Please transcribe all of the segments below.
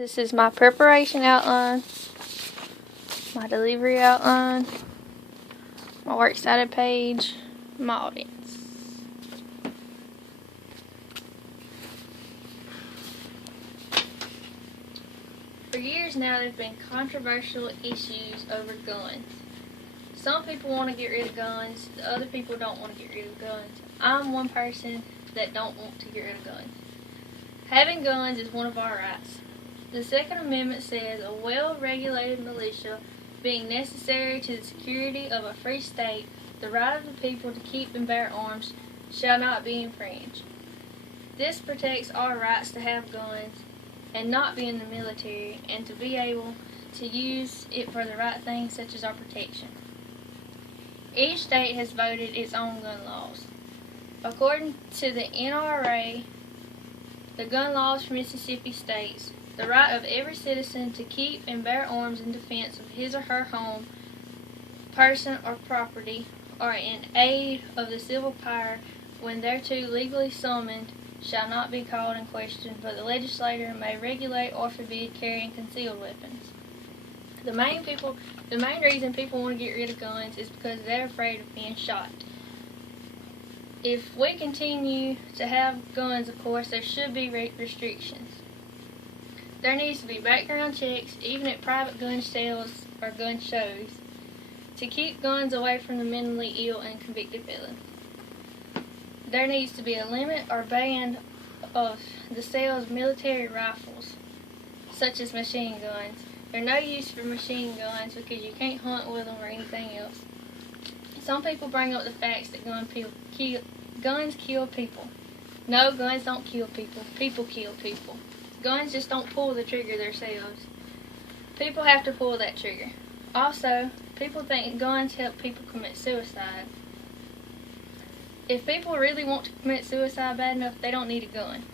This is my preparation outline, my delivery outline, my works cited page, my audience. For years now, there have been controversial issues over guns. Some people want to get rid of guns, the other people don't want to get rid of guns. I'm one person that don't want to get rid of guns. Having guns is one of our rights. The Second Amendment says a well-regulated militia being necessary to the security of a free state, the right of the people to keep and bear arms shall not be infringed. This protects our rights to have guns and not be in the military and to be able to use it for the right things such as our protection. Each state has voted its own gun laws. According to the NRA, the gun laws for Mississippi states, the right of every citizen to keep and bear arms in defense of his or her home, person, or property, or in aid of the civil power when thereto legally summoned, shall not be called in question, but the legislature may regulate or forbid carrying concealed weapons. The main reason people want to get rid of guns is because they're afraid of being shot. If we continue to have guns, of course, there should be restrictions. There needs to be background checks, even at private gun sales or gun shows, to keep guns away from the mentally ill and convicted felons. There needs to be a limit or ban of the sale of military rifles, such as machine guns. They're no use for machine guns because you can't hunt with them or anything else. Some people bring up the facts that guns kill people. No, guns don't kill people. People kill people. Guns just don't pull the trigger themselves. People have to pull that trigger. Also, people think guns help people commit suicide. If people really want to commit suicide bad enough, they don't need a gun.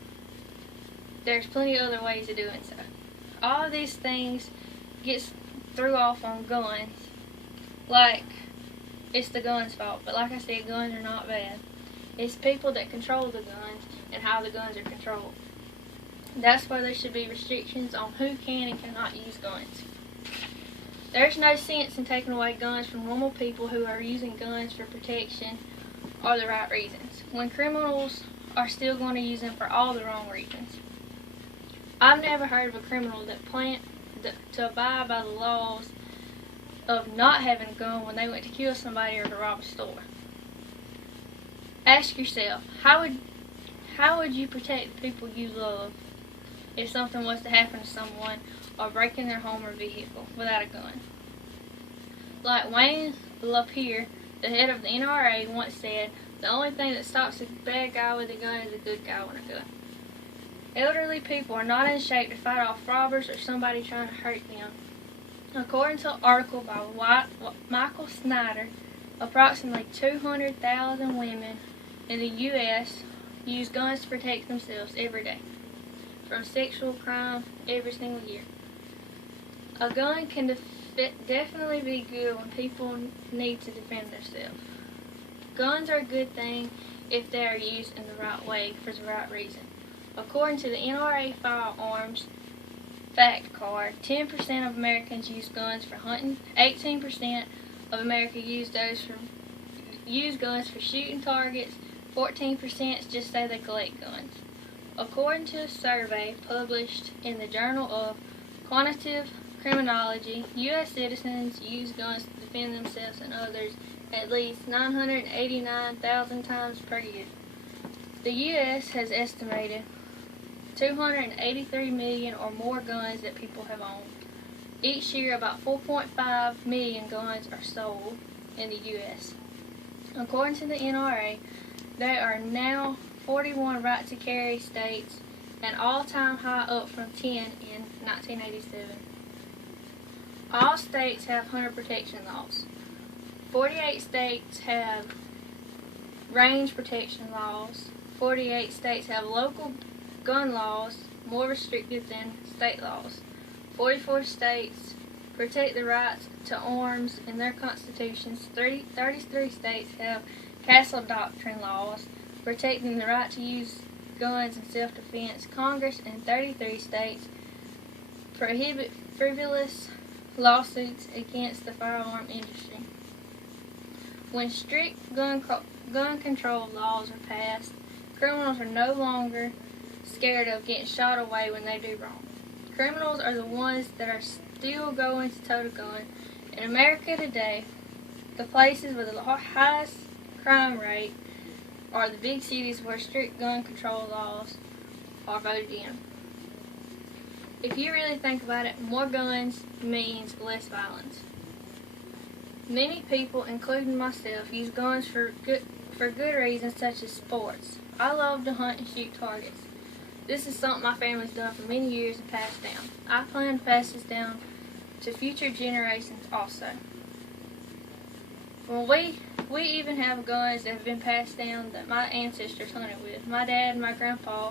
There's plenty of other ways of doing so. All of these things gets threw off on guns like it's the gun's fault. But like I said, guns are not bad. It's people that control the guns and how the guns are controlled. That's why there should be restrictions on who can and cannot use guns. There's no sense in taking away guns from normal people who are using guns for protection or the right reasons, when criminals are still going to use them for all the wrong reasons. I've never heard of a criminal that planned to abide by the laws of not having a gun when they went to kill somebody or to rob a store. Ask yourself, how would you protect the people you love if something was to happen to someone or break in their home or vehicle without a gun? Like Wayne LaPierre, the head of the NRA, once said, the only thing that stops a bad guy with a gun is a good guy with a gun. Elderly people are not in shape to fight off robbers or somebody trying to hurt them. According to an article by Michael Snyder, approximately 200,000 women in the U.S. use guns to protect themselves every day from sexual crime every single year. A gun can definitely be good when people need to defend themselves. Guns are a good thing if they are used in the right way for the right reason. According to the NRA Firearms Fact Card, 10% of Americans use guns for hunting, 18% of America use guns for shooting targets, 14% just say they collect guns. According to a survey published in the Journal of Quantitative Criminology, U.S. citizens use guns to defend themselves and others at least 989,000 times per year. The U.S. has estimated 283 million or more guns that people have owned. Each year, about 4.5 million guns are sold in the U.S. According to the NRA, there are now 41 right-to-carry states, an all-time high up from 10 in 1987. All states have hunter protection laws. 48 states have range protection laws. 48 states have local gun laws more restrictive than state laws. 44 states protect the rights to arms in their constitutions. 33 states have castle doctrine laws protecting the right to use guns in self-defense. Congress in 33 states prohibit frivolous lawsuits against the firearm industry. When strict gun control laws are passed, criminals are no longer scared of getting shot away when they do wrong. Criminals are the ones that are still going to tote a gun. In America today, the places with the highest crime rate are the big cities where strict gun control laws are voted in. If you really think about it, more guns means less violence. Many people, including myself, use guns for good reasons such as sports. I love to hunt and shoot targets. This is something my family's done for many years and passed down. I plan to pass this down to future generations also. Well, we even have guns that have been passed down that my ancestors hunted with. My dad and my grandpa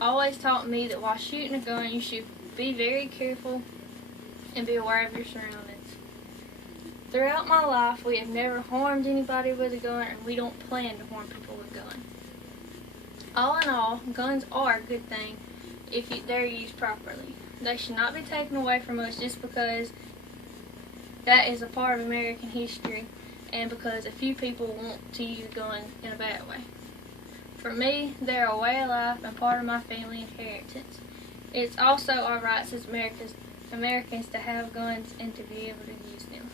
always taught me that while shooting a gun, you should be very careful and be aware of your surroundings. Throughout my life, we have never harmed anybody with a gun, and we don't plan to harm people with guns. All in all, guns are a good thing if they're used properly. They should not be taken away from us just because that is a part of American history and because a few people want to use guns in a bad way. For me, they're a way of life and part of my family inheritance. It's also our rights as Americans to have guns and to be able to use them.